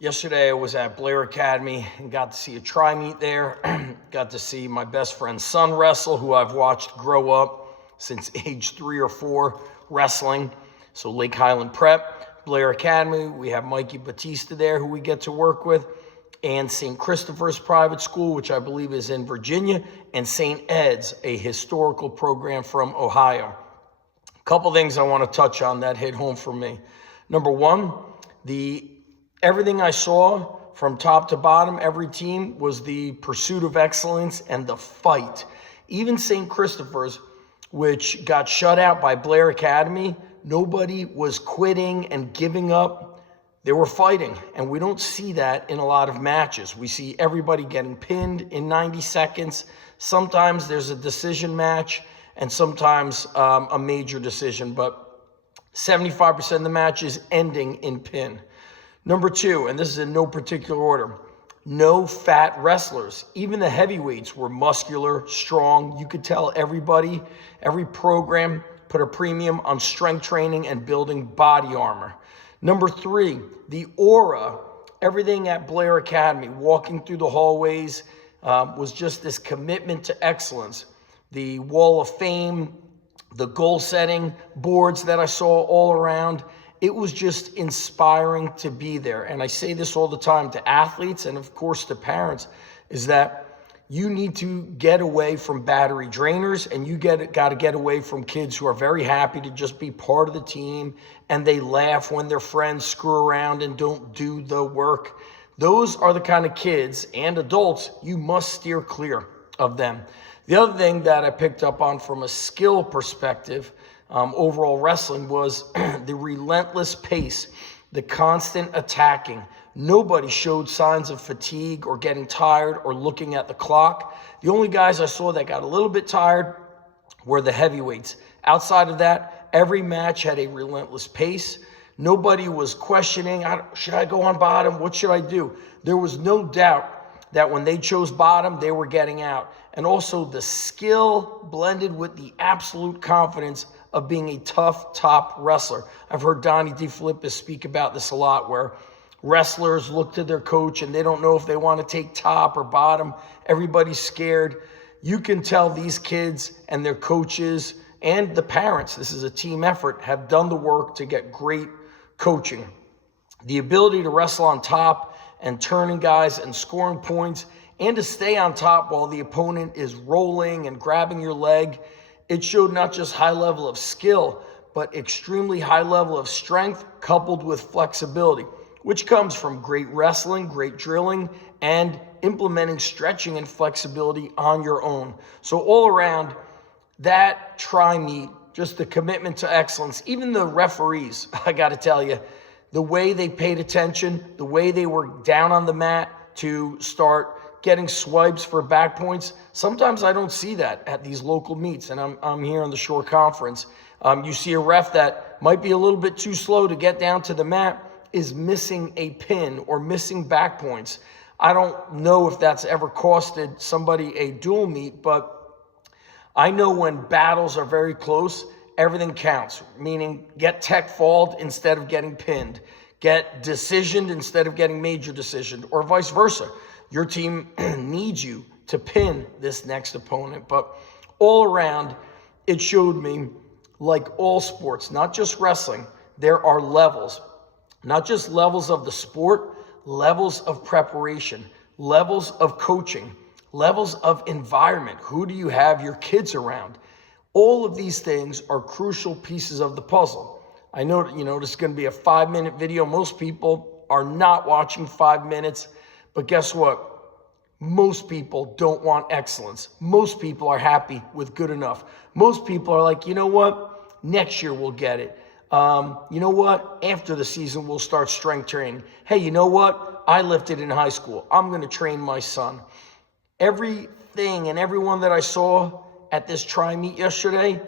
Yesterday I was at Blair Academy and got to see a tri-meet there. Got to see my best friend's son wrestle, who I've watched grow up since age 3 or 4 wrestling. So Lake Highland Prep, Blair Academy, we have Mikey Batista there who we get to work with, and St. Christopher's Private School, which I believe is in Virginia, and St. Ed's, a historical program from Ohio. A couple things I want to touch on that hit home for me. Number one, everything I saw from top to bottom, every team, was the pursuit of excellence and the fight. Even St. Christopher's, which got shut out by Blair Academy, nobody was quitting and giving up. They were fighting, and we don't see that in a lot of matches. We see everybody getting pinned in 90 seconds. Sometimes there's a decision match, and sometimes a major decision, but 75% of the match is ending in pin. Number two, and this is in no particular order, no fat wrestlers. Even the heavyweights were muscular, strong. You could tell everybody, every program put a premium on strength training and building body armor. Number three, the aura, everything at Blair Academy, walking through the hallways, was just this commitment to excellence. The Wall of Fame, the goal setting boards that I saw all around, it was just inspiring to be there. And I say this all the time to athletes and of course to parents, is that you need to get away from battery drainers, and you got to get away from kids who are very happy to just be part of the team and they laugh when their friends screw around and don't do the work. Those are the kind of kids and adults you must steer clear of them. The other thing that I picked up on from a skill perspective, overall wrestling, was the relentless pace, the constant attacking. Nobody showed signs of fatigue or getting tired or looking at the clock. The only guys I saw that got a little bit tired were the heavyweights. Outside of that, every match had a relentless pace. Nobody was questioning, should I go on bottom? What should I do? There was no doubt that when they chose bottom, they were getting out. And also the skill blended with the absolute confidence of being a tough top wrestler. I've heard Donnie DeFilippis speak about this a lot, where wrestlers look to their coach and they don't know if they want to take top or bottom. Everybody's scared. You can tell these kids and their coaches and the parents, this is a team effort, have done the work to get great coaching. The ability to wrestle on top and turning guys and scoring points, and to stay on top while the opponent is rolling and grabbing your leg, it showed not just high level of skill, but extremely high level of strength coupled with flexibility, which comes from great wrestling, great drilling, and implementing stretching and flexibility on your own. So all around, that tri-meet, just the commitment to excellence. Even the referees, I got to tell you, the way they paid attention, the way they were down on the mat to start getting swipes for back points. Sometimes I don't see that at these local meets, and I'm here on the Shore Conference. You see a ref that might be a little bit too slow to get down to the mat, is missing a pin or missing back points. I don't know if that's ever costed somebody a dual meet, but I know when battles are very close, everything counts, meaning get tech fault instead of getting pinned, get decisioned instead of getting major decisioned, or vice versa. Your team needs you to pin this next opponent. But all around, it showed me, like all sports, not just wrestling, there are levels. Not just levels of the sport, levels of preparation, levels of coaching, levels of environment. Who do you have your kids around? All of these things are crucial pieces of the puzzle. I know, this is going to be a 5-minute video. Most people are not watching 5 minutes, but guess what? Most people don't want excellence. Most people are happy with good enough. Most people are like, you know what? Next year we'll get it. You know what? After the season, we'll start strength training. Hey, you know what? I lifted in high school. I'm going to train my son. Everything and everyone that I saw at this tri-meet yesterday,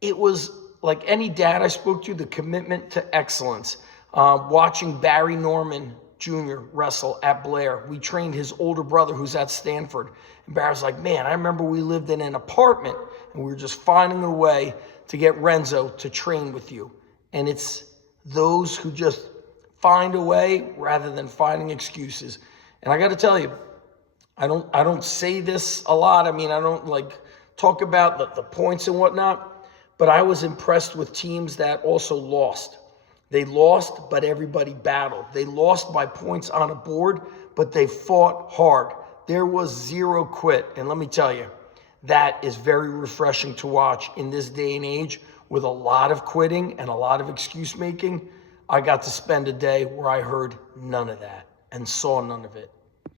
it was like any dad I spoke to, the commitment to excellence. Watching Barry Norman Jr. wrestle at Blair. We trained his older brother who's at Stanford. And Barry's like, man, I remember we lived in an apartment and we were just finding a way to get Renzo to train with you. And it's those who just find a way rather than finding excuses. And I got to tell you, I don't say this a lot. I mean, I don't like talk about the points and whatnot, but I was impressed with teams that also lost. They lost, but everybody battled. They lost by points on a board, but they fought hard. There was zero quit. And let me tell you, that is very refreshing to watch in this day and age with a lot of quitting and a lot of excuse making. I got to spend a day where I heard none of that and saw none of it.